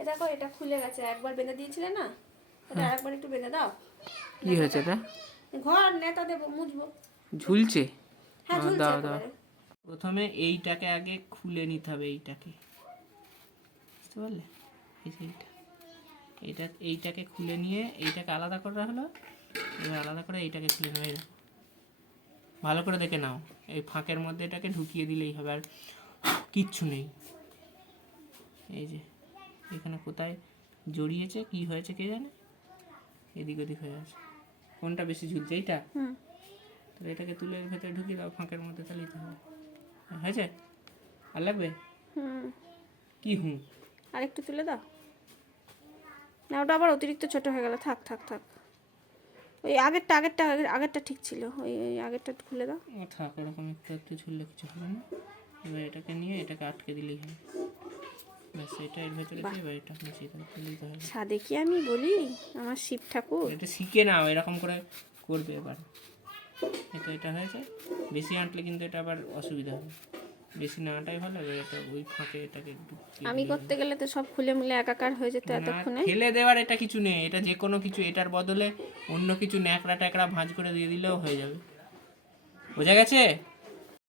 এ দেখো এটা খুলে গেছে, একবার বেঁধে দিয়েছিলে না, এটা আরেকবার একটু বেঁধে দাও। কি হয়েছে এটা? ঘর নেতা দেবো, মুছবো। ঝুলছে? হ্যাঁ ঝুলছে দাও দাও। একেবারে। প্রথমে এইটাকে আগে খুলে নিতে হবে, এইটাকে, বুঝতে পারলে? এই যে এইটাকে খুলে নিয়ে এইটাকে আলাদা করা হলো, এবার আলাদা করে এইটাকে খুলে নেবে। ভালো করে দেখে নাও, এই ফাঁকের মধ্যে এটাকে ঢুকিয়ে দিলেই হবে, আর কিচ্ছু নেই। এই যে এখানে কোথায় জড়িয়েছে, কি হয়েছে কে জানে, এদিক ওদিক হয়ে আছে। কোনটা বেশি ঝুলছে? এইটা? তাহলে এটাকে তুলে এর ভেতরে ঢুকিয়ে দাও ফাঁকের মধ্যে, তাহলেই তো হবে। হয়েছে? আর লাগবে? কি আর একটু তুলে দাও না, ওটা আবার অতিরিক্ত ছোট হয়ে গেল। থাক থাক থাক, ওই আগেরটা ঠিক ছিল, ওই আগেরটা খুলে দাও। থাক, ওরকম একটু একটু ঝুললে কিছু হবে না। এবার এটাকে নিয়ে এটাকে আটকে দিলেই হবে, ব্যাস। এটা এর ভেতরে দিয়ে এবার এটা মুছিয়ে দেবে, তুলেই তো হবে। সাদে কি আমি বলি আমার শিব ঠাকুর? এটা শিখে নাও, এরকম করে করবে এবার। এটা হয়েছে। বেশি আঁটলে কিন্তু এটা আবার অসুবিধা হবে, বেশি না আঁটাই ভালো। এবার এটা ওই ফাঁকে এটাকে আমি করতে গেলে তো সব খুলে মিলে একাকার হয়ে যেত এতক্ষণে। ফেলে দেওয়ার এটা কিছু নেই, এটা যে কোনো কিছু, এটার বদলে অন্য কিছু ন্যাকড়া ট্যাকড়া ভাঁজ করে দিয়ে দিলেও হয়ে যাবে। বোঝা গেছে?